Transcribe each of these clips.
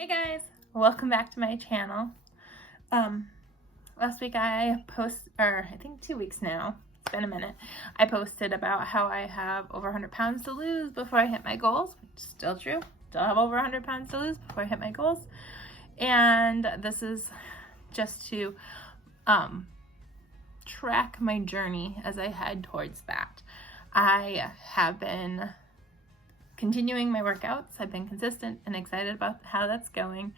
Hey guys, welcome back to my channel. Last week I I think 2 weeks now, it's been a minute, I posted about how I have over 100 pounds to lose before I hit my goals, which is still true. Still have over 100 pounds to lose before I hit my goals. And this is just to track my journey as I head towards that. I have been continuing my workouts. I've been consistent and excited about how that's going.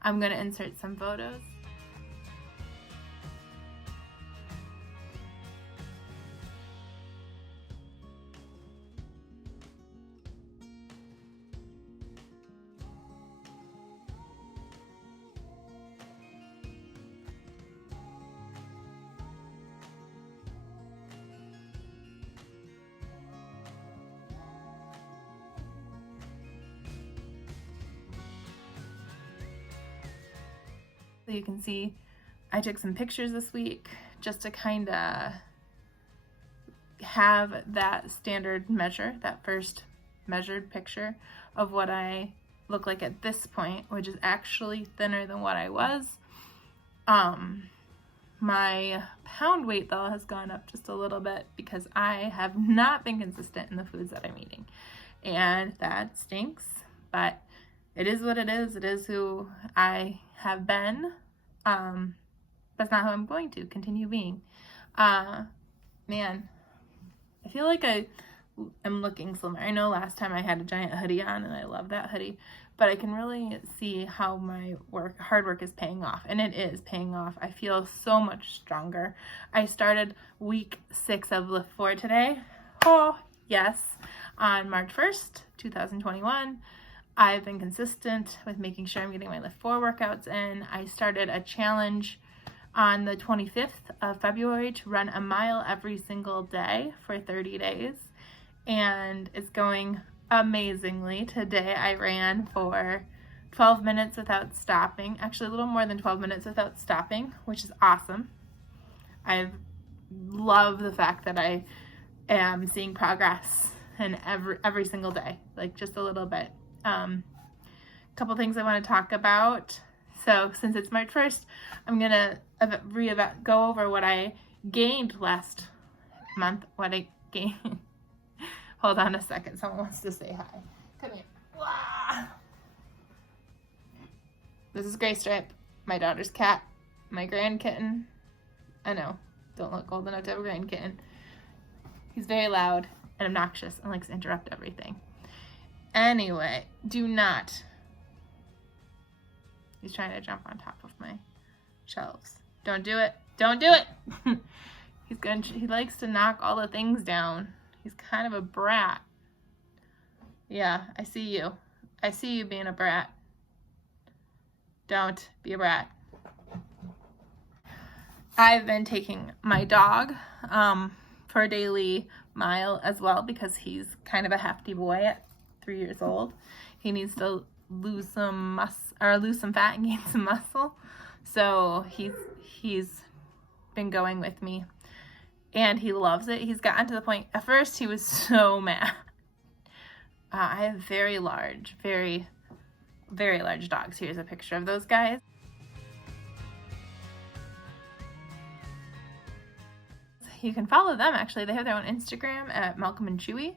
I'm going to insert some photos. So you can see I took some pictures this week just to kind of have that standard measure, that first measured picture of what I look like at this point, which is actually thinner than what I was. My pound weight though has gone up just a little bit because I have not been consistent in the foods that I'm eating, and that stinks, but it is what it is. It is who I have been. That's not who I'm going to continue being. Man, I feel like I am looking slimmer. I know last time I had a giant hoodie on and I love that hoodie, but I can really see how my hard work is paying off, and it is paying off. I feel so much stronger. I started week 6 of Lift 4 today. Oh, yes. On March 1st, 2021. I've been consistent with making sure I'm getting my Lift 4 workouts in. I started a challenge on the 25th of February to run a mile every single day for 30 days, and it's going amazingly. Today I ran for 12 minutes without stopping, actually a little more than 12 minutes without stopping, which is awesome. I love the fact that I am seeing progress in every single day, like just a little bit. Couple things I want to talk about. So since it's March 1st, I'm gonna go over what I gained last month. What I gained. Hold on a second. Someone wants to say hi. Come here. Wah! This is Gray Stripe, my daughter's cat, my grand kitten. I know, don't look old enough to have a grand kitten. He's very loud and obnoxious and likes to interrupt everything. Anyway, do not. He's trying to jump on top of my shelves. Don't do it. Don't do it. He likes to knock all the things down. He's kind of a brat. Yeah, I see you. I see you being a brat. Don't be a brat. I've been taking my dog for a daily mile as well because he's kind of a hefty boy at 3 years old. He needs to lose some fat and gain some muscle. So he's been going with me, and he loves it. He's gotten to the point. At first, he was so mad. I have very large dogs. Here's a picture of those guys. You can follow them. Actually, they have their own Instagram at Malcolm and Chewy.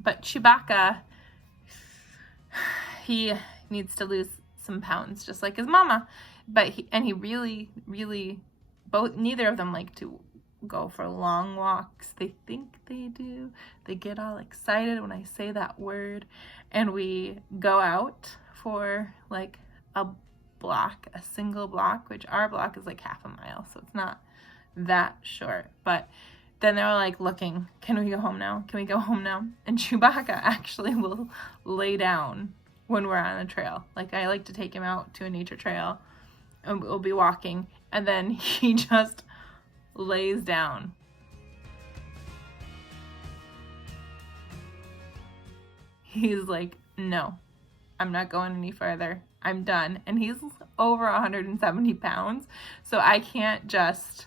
But Chewbacca, he needs to lose some pounds just like his mama. But neither of them like to go for long walks. They think they do. They get all excited when I say that word. And we go out for like a single block, which our block is like half a mile. So it's not that short. But then they're like looking, can we go home now? Can we go home now? And Chewbacca actually will lay down when we're on a trail. Like I like to take him out to a nature trail and we'll be walking, and then he just lays down. He's like, no, I'm not going any further. I'm done. And he's over 170 pounds, so I can't just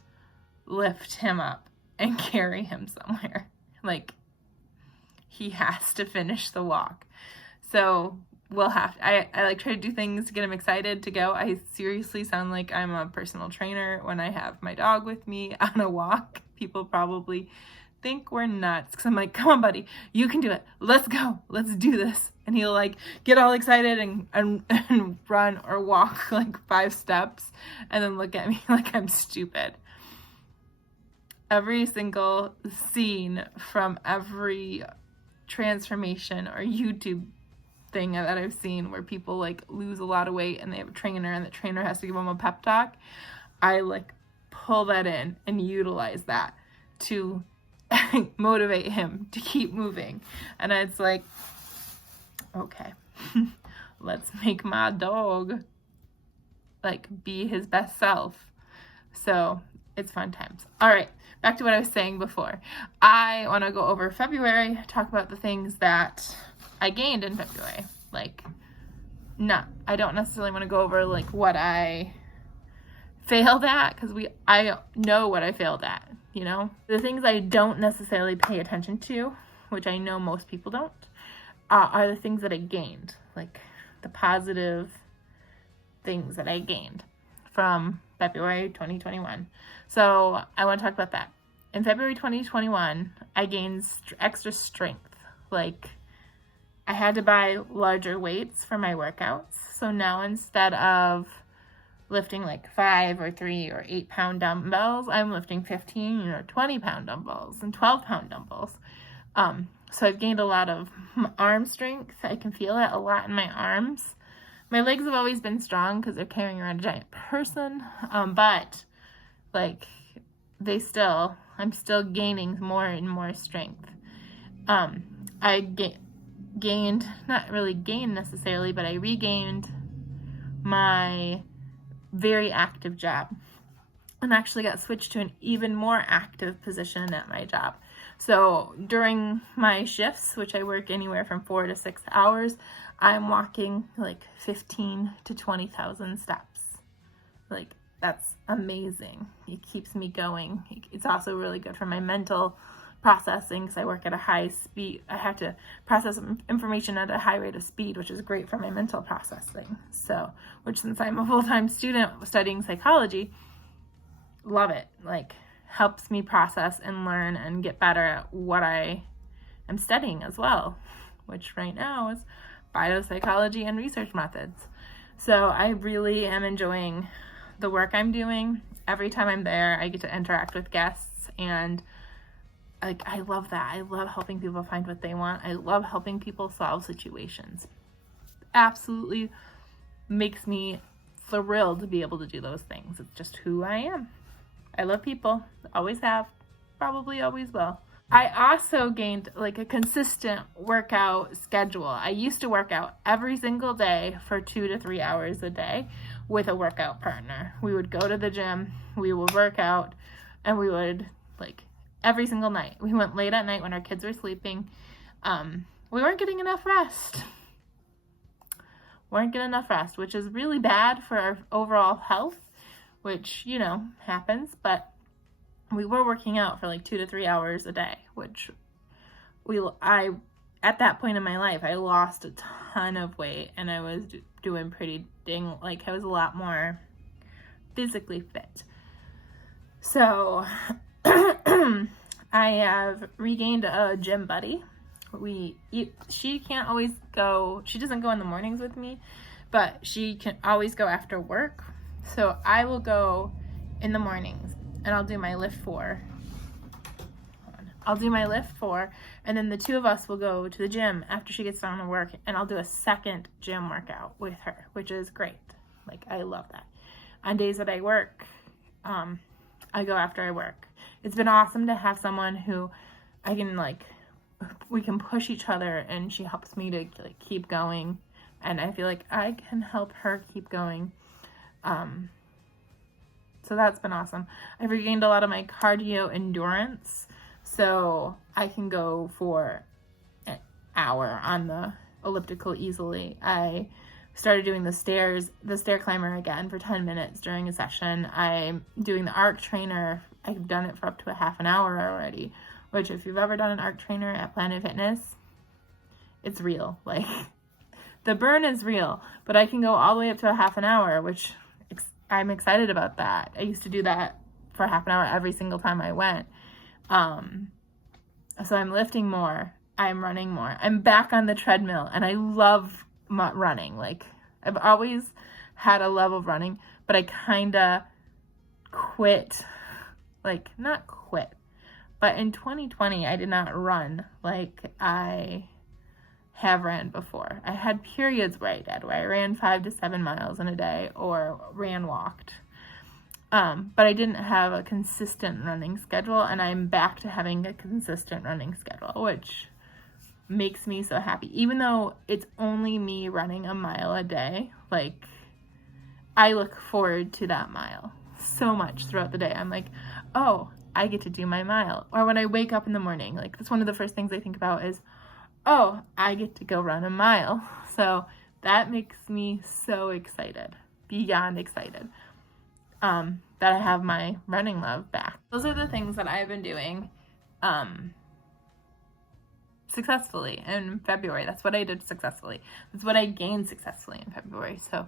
lift him up and carry him somewhere. Like, he has to finish the walk. So will have to, I like try to do things to get him excited to go. I seriously sound like I'm a personal trainer when I have my dog with me on a walk. People probably think we're nuts because I'm like, come on, buddy, you can do it. Let's go. Let's do this. And he'll like get all excited and run or walk like 5 steps and then look at me like I'm stupid. Every single scene from every transformation or YouTube thing that I've seen where people like lose a lot of weight and they have a trainer and the trainer has to give them a pep talk, I like pull that in and utilize that to motivate him to keep moving. And it's like, okay, let's make my dog like be his best self. So it's fun times. All right, back to what I was saying before. I want to go over February, talk about the things that I gained in February. Like, I don't necessarily want to go over like what I failed at, because I know what I failed at, you know? The things I don't necessarily pay attention to, which I know most people don't, are the things that I gained, like the positive things that I gained from February 2021. So I want to talk about that. In February 2021, I gained extra strength. Like, I had to buy larger weights for my workouts. So now instead of lifting like 5 or 3 or 8 pound dumbbells, I'm lifting 15 or 20 pound dumbbells and 12 pound dumbbells. So I've gained a lot of arm strength. I can feel it a lot in my arms. My legs have always been strong because they're carrying around a giant person. But like I'm still gaining more and more strength. I gained, not really gained necessarily, but I regained my very active job and actually got switched to an even more active position at my job. So during my shifts, which I work anywhere from 4 to 6 hours, I'm walking like 15 to 20,000 steps. Like, that's amazing. It keeps me going. It's also really good for my mental processing because I work at a high speed. I have to process information at a high rate of speed, which is great for my mental processing. So, which since I'm a full-time student studying psychology, love it. Like, helps me process and learn and get better at what I am studying as well, which right now is biopsychology and research methods. So I really am enjoying the work I'm doing. Every time I'm there, I get to interact with guests, and like, I love that. I love helping people find what they want. I love helping people solve situations. Absolutely makes me thrilled to be able to do those things. It's just who I am. I love people, always have, probably always will. I also gained like a consistent workout schedule. I used to work out every single day for 2 to 3 hours a day with a workout partner. We would go to the gym, we would work out, and we would like every single night. We went late at night when our kids were sleeping. We weren't getting enough rest. Which is really bad for our overall health, which, you know, happens, but we were working out for like 2 to 3 hours a day, which at that point in my life, I lost a ton of weight, and I was doing pretty I was a lot more physically fit. So I have regained a gym buddy. She can't always go, she doesn't go in the mornings with me, but she can always go after work. So I will go in the mornings and I'll do my lift 4. And then the 2 of us will go to the gym after she gets done with work, and I'll do a second gym workout with her, which is great. Like, I love that. On days that I work, I go after I work. It's been awesome to have someone who I can we can push each other, and she helps me to keep going, and I feel like I can help her keep going. So that's been awesome. I've regained a lot of my cardio endurance, so I can go for an hour on the elliptical easily. I started doing the stair climber again for 10 minutes during a session. I'm doing the arc trainer. I've done it for up to a half an hour already, which if you've ever done an arc trainer at Planet Fitness, it's real. Like, The burn is real, but I can go all the way up to a half an hour, which I'm excited about that. I used to do that for half an hour every single time I went. So I'm lifting more. I'm running more. I'm back on the treadmill, and I love running. Like, I've always had a love of running, but I kind of quit. Like, not quit, but in 2020, I did not run like I have ran before. I had periods where I did, where I ran 5 to 7 miles in a day or walked. But I didn't have a consistent running schedule, and I'm back to having a consistent running schedule, which makes me so happy. Even though it's only me running a mile a day, like, I look forward to that mile so much throughout the day. I'm like, oh, I get to do my mile. Or when I wake up in the morning, like, that's one of the first things I think about is, oh, I get to go run a mile. So that makes me so excited, beyond excited, that I have my running love back. Those are the things that I've been doing successfully in February. That's what I did successfully. That's what I gained successfully in February. So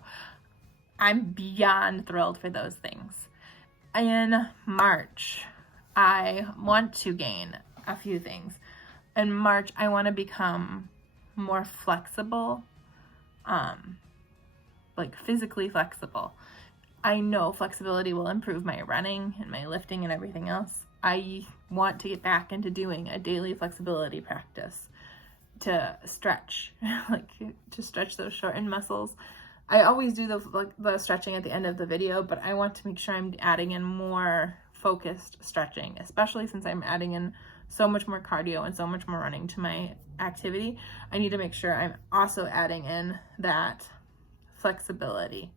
I'm beyond thrilled for those things. In March, I want to gain a few things. In March, I want to become more flexible, like physically flexible. I know flexibility will improve my running and my lifting and everything else. I want to get back into doing a daily flexibility practice to stretch, like to stretch those shortened muscles. I always do the stretching at the end of the video, but I want to make sure I'm adding in more focused stretching, especially since I'm adding in so much more cardio and so much more running to my activity. I need to make sure I'm also adding in that flexibility.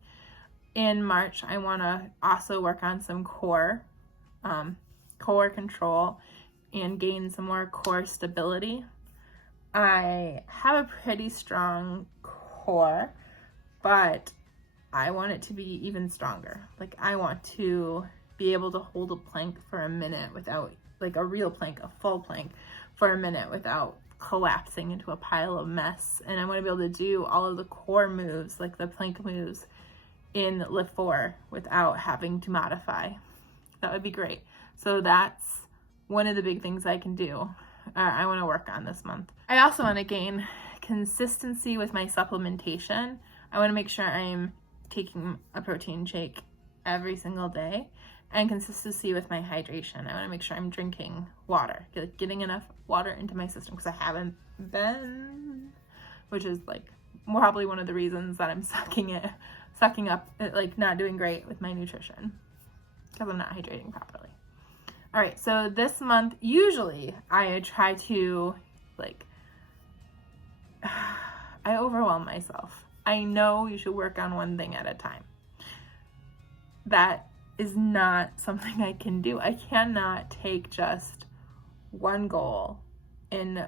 In March, I want to also work on some core control and gain some more core stability. I have a pretty strong core, but I want it to be even stronger. Like, I want to be able to hold a plank for a minute without, like a real plank, a full plank for a minute without collapsing into a pile of mess. And I want to be able to do all of the core moves, like the plank moves in Lift 4 without having to modify. That would be great. So that's one of the big things I can do. I want to work on this month. I also want to gain consistency with my supplementation. I want to make sure I'm taking a protein shake every single day, and consistency with my hydration. I want to make sure I'm drinking water, getting enough water into my system, because I haven't been, which is like probably one of the reasons that I'm sucking up, like not doing great with my nutrition, because I'm not hydrating properly. All right, so this month, usually I try to, like, I overwhelm myself. I know you should work on one thing at a time. That is not something I can do. I cannot take just one goal in,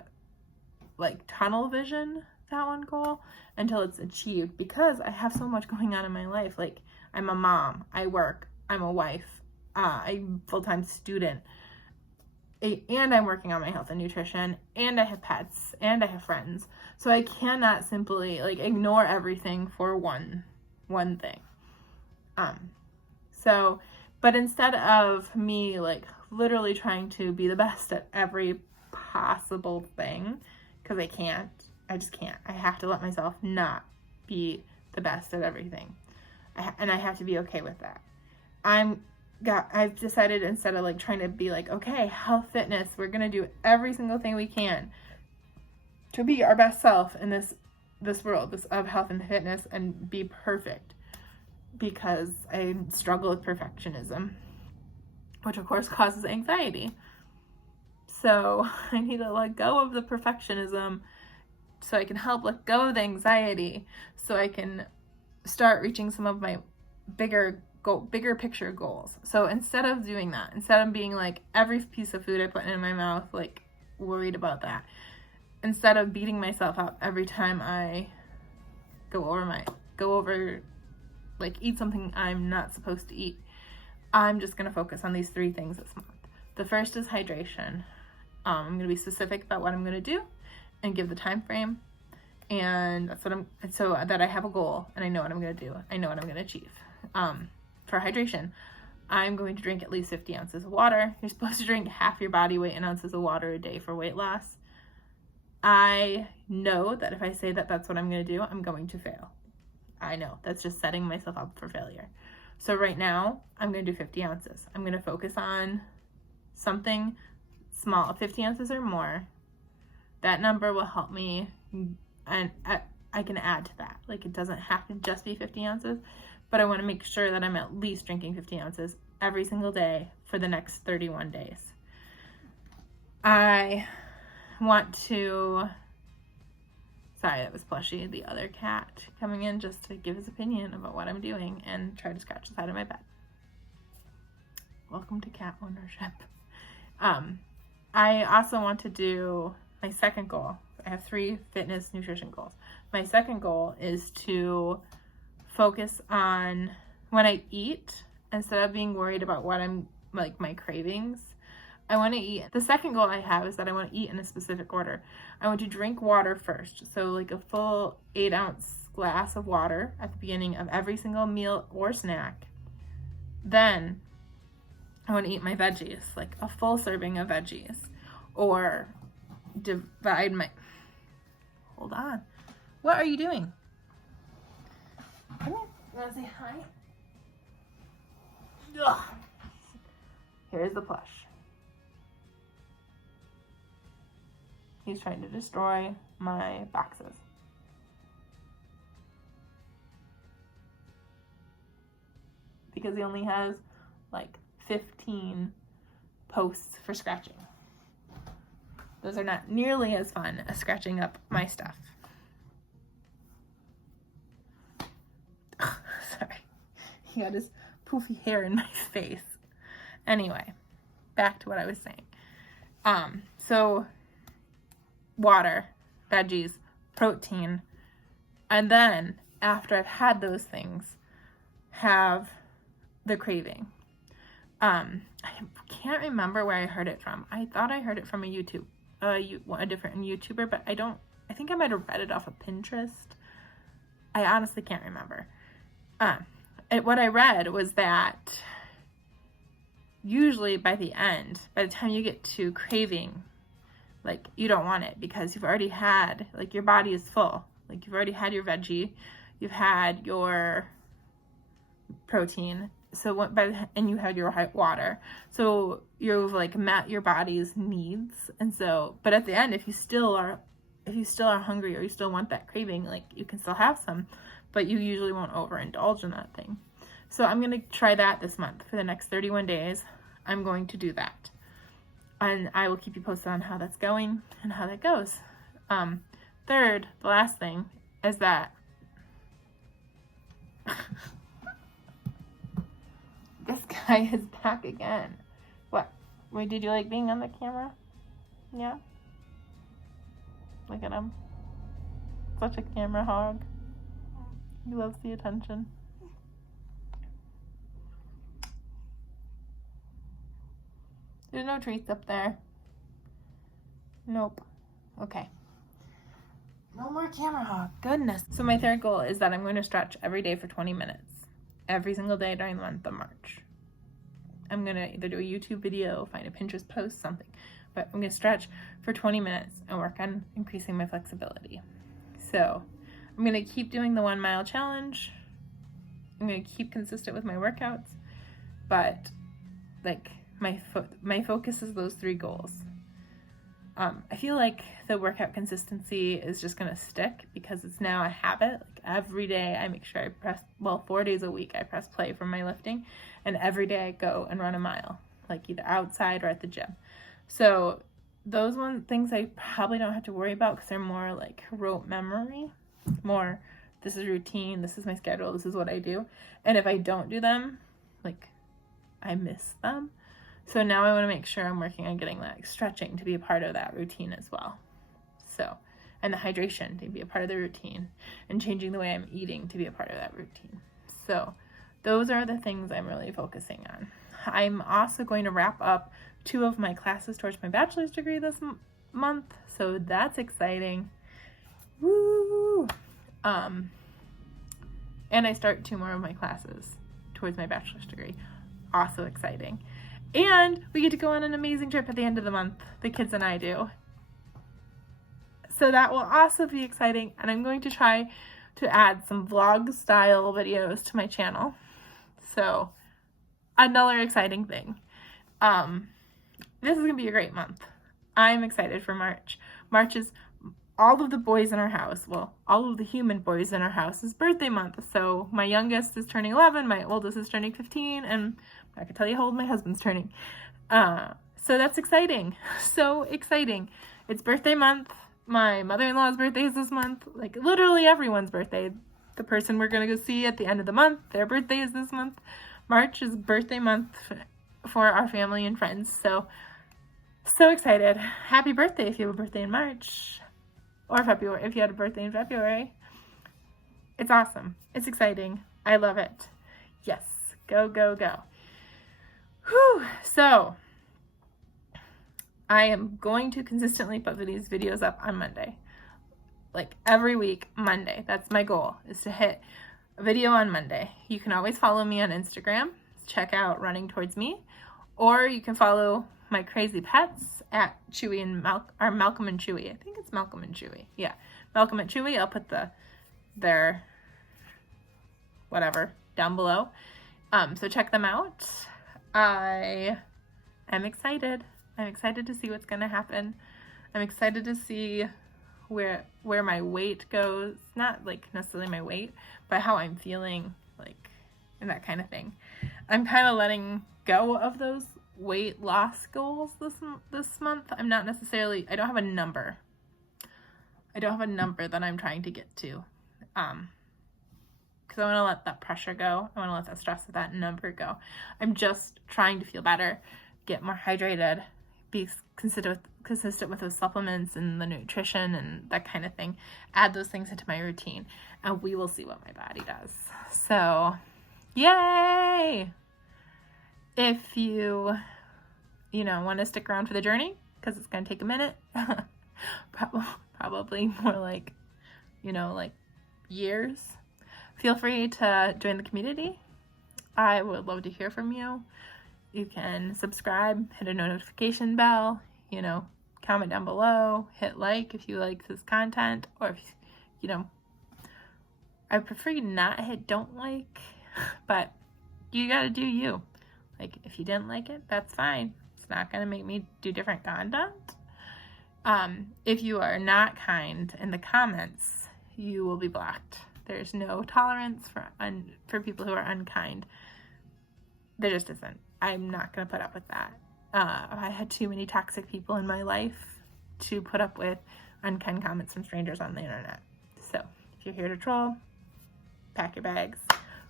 like, tunnel vision that one goal until it's achieved, because I have so much going on in my life. Like, I'm a mom, I work, I'm a wife, I'm a full-time student, and I'm working on my health and nutrition, and I have pets, and I have friends. So I cannot simply, like, ignore everything for one thing. So, but instead of me, like, literally trying to be the best at every possible thing, because I just can't. I have to let myself not be the best at everything. And I have to be okay with that. I've decided, instead of, like, trying to be like, okay, health, fitness, we're going to do every single thing we can to be our best self in this world of health and fitness and be perfect, because I struggle with perfectionism, which of course causes anxiety. So I need to let go of the perfectionism so I can help let go of the anxiety, so I can start reaching some of my bigger picture goals. So instead of doing that, instead of being like every piece of food I put in my mouth, like worried about that, instead of beating myself up every time I like eat something I'm not supposed to eat, I'm just going to focus on these 3 things this month. The first is hydration. I'm going to be specific about what I'm going to do and give the time frame. And that's what so that I have a goal and I know what I'm going to do. I know what I'm going to achieve. For hydration, I'm going to drink at least 50 ounces of water. You're supposed to drink half your body weight in ounces of water a day for weight loss. I know that if I say that that's what I'm going to do, I'm going to fail. I know. That's just setting myself up for failure. So right now, I'm going to do 50 ounces. I'm going to focus on something small, 50 ounces or more. That number will help me, and I can add to that. Like, it doesn't have to just be 50 ounces, but I want to make sure that I'm at least drinking 50 ounces every single day for the next 31 days. I want to, sorry, that was Plushy, the other cat, coming in just to give his opinion about what I'm doing and try to scratch the side of my bed. Welcome to cat ownership. I also want to do my second goal. I have 3 fitness nutrition goals. My second goal is to focus on when I eat, instead of being worried about what I'm, like, my cravings, I want to eat. The second goal I have is that I want to eat in a specific order. I want to drink water first. So like a full 8-ounce glass of water at the beginning of every single meal or snack. Then I want to eat my veggies, like a full serving of veggies, or divide my, hold on. What are you doing? Come here. You want to say hi? Ugh. Here's the plush. He's trying to destroy my boxes. Because he only has like 15 posts for scratching. Those are not nearly as fun as scratching up my stuff. Sorry. He got his poofy hair in my face. Anyway, back to what I was saying. So water, veggies, protein, and then after I've had those things, have the craving. I can't remember where I heard it from. I thought I heard it from a different YouTuber, but I think I might have read it off of Pinterest. I honestly can't remember. What I read was that usually by the time you get to craving, like, you don't want it because you've already had, like, your body is full. Like, you've already had your veggie, you've had your protein, and you had your water. So you've, like, met your body's needs. And so, but at the end, if you still are hungry or you still want that craving, like, you can still have some, but you usually won't overindulge in that thing. So I'm going to try that this month. For the next 31 days, I'm going to do that. And I will keep you posted on how that's going and how that goes. Third, the last thing is that this guy is back again. What? Wait, did you like being on the camera? Yeah? Look at him. Such a camera hog. He loves the attention. There's no treats up there. Nope. Okay. No more camera hog. Goodness. So my third goal is that I'm going to stretch every day for 20 minutes. Every single day during the month of March. I'm going to either do a YouTube video, find a Pinterest post, something. But I'm going to stretch for 20 minutes and work on increasing my flexibility. So I'm going to keep doing the 1 mile challenge. I'm going to keep consistent with my workouts. But, like, my focus is those 3 goals. I feel like the workout consistency is just going to stick because it's now a habit. Like, every day I make sure 4 days a week I press play for my lifting, and every day I go and run a mile, like either outside or at the gym. So those things I probably don't have to worry about because they're more like rote memory, more this is routine, this is my schedule, this is what I do. And if I don't do them, like, I miss them. So now I want to make sure I'm working on getting that stretching to be a part of that routine as well. So, and the hydration to be a part of the routine, and changing the way I'm eating to be a part of that routine. So those are the things I'm really focusing on. I'm also going to wrap up 2 of my classes towards my bachelor's degree this month. So that's exciting. Woo! And I start 2 more of my classes towards my bachelor's degree. Also exciting. And we get to go on an amazing trip at the end of the month. The kids and I do. So that will also be exciting. And I'm going to try to add some vlog style videos to my channel. So another exciting thing. This is going to be a great month. I'm excited for March. March is all of the boys in our house, well, all of the human boys in our house is birthday month. So my youngest is turning 11, my oldest is turning 15, and I can tell you how old my husband's turning. So that's exciting. So exciting. It's birthday month. My mother-in-law's birthday is this month. Like literally everyone's birthday. The person we're going to go see at the end of the month, their birthday is this month. March is birthday month for our family and friends. So excited. Happy birthday if you have a birthday in March. Or February, if you had a birthday in February. It's awesome. It's exciting. I love it. Yes. Go, go, go. Whew. So, I am going to consistently put these videos up on Monday. Like every week, Monday. That's my goal, is to hit a video on Monday. You can always follow me on Instagram. Check out Running Towards Me. Or you can follow my crazy pets at Chewy and Malcolm and Chewy. I think it's Malcolm and Chewy. Yeah, Malcolm and Chewy. I'll put their whatever down below. So check them out. I am excited. I'm excited to see what's going to happen. I'm excited to see where my weight goes. Not like necessarily my weight, but how I'm feeling, like, and that kind of thing. I'm kind of letting go of those weight loss goals this month. I'm not necessarily, I don't have a number. I don't have a number that I'm trying to get to. Because I want to let that pressure go. I want to let that stress of that number go. I'm just trying to feel better, get more hydrated, be consistent with those supplements and the nutrition and that kind of thing. Add those things into my routine, and we will see what my body does. So, yay! If you want to stick around for the journey, because it's going to take a minute, probably more like, like years, feel free to join the community. I would love to hear from you. You can subscribe, hit a notification bell, comment down below, hit like if you like this content, or if, I prefer you not hit don't like, but you gotta do you. Like, if you didn't like it, that's fine. It's not going to make me do different content. If you are not kind in the comments, you will be blocked. There's no tolerance for people who are unkind. There just isn't. I'm not going to put up with that. I had too many toxic people in my life to put up with unkind comments from strangers on the internet. So, if you're here to troll, pack your bags,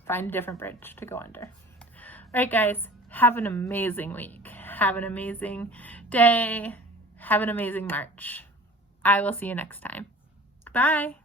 find a different bridge to go under. All right, guys. Have an amazing week. Have an amazing day. Have an amazing March. I will see you next time. Bye.